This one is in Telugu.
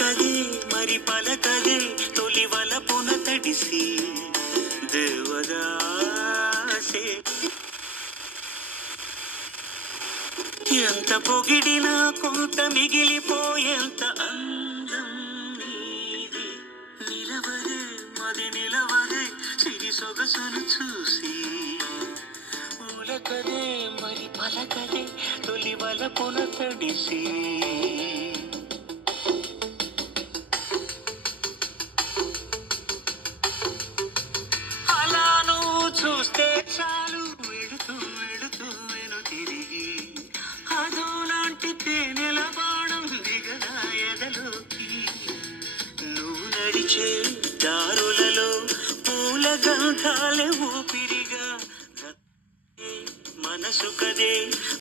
ఉలకదే మరి పలకదే తొలి వలపున తడిసి దేవదాసే ఎంత పొగిడినా కొంత మిగిలిపోయేంత అందం నీది నిలవదే మది నిలవదే సిరి సొగసును చూసి ఉలకదే మరి పలకదే తొలి వలపున తడిసి అలాను చూస్తే చాలు వెళుతూ వెళుతూ వెను తిరిగి అదోలాంటి తేనెల బాణం దిగదా ఎదలోకి నువ్వు నడిచే దారులలో పూల గంధాలే ఊపి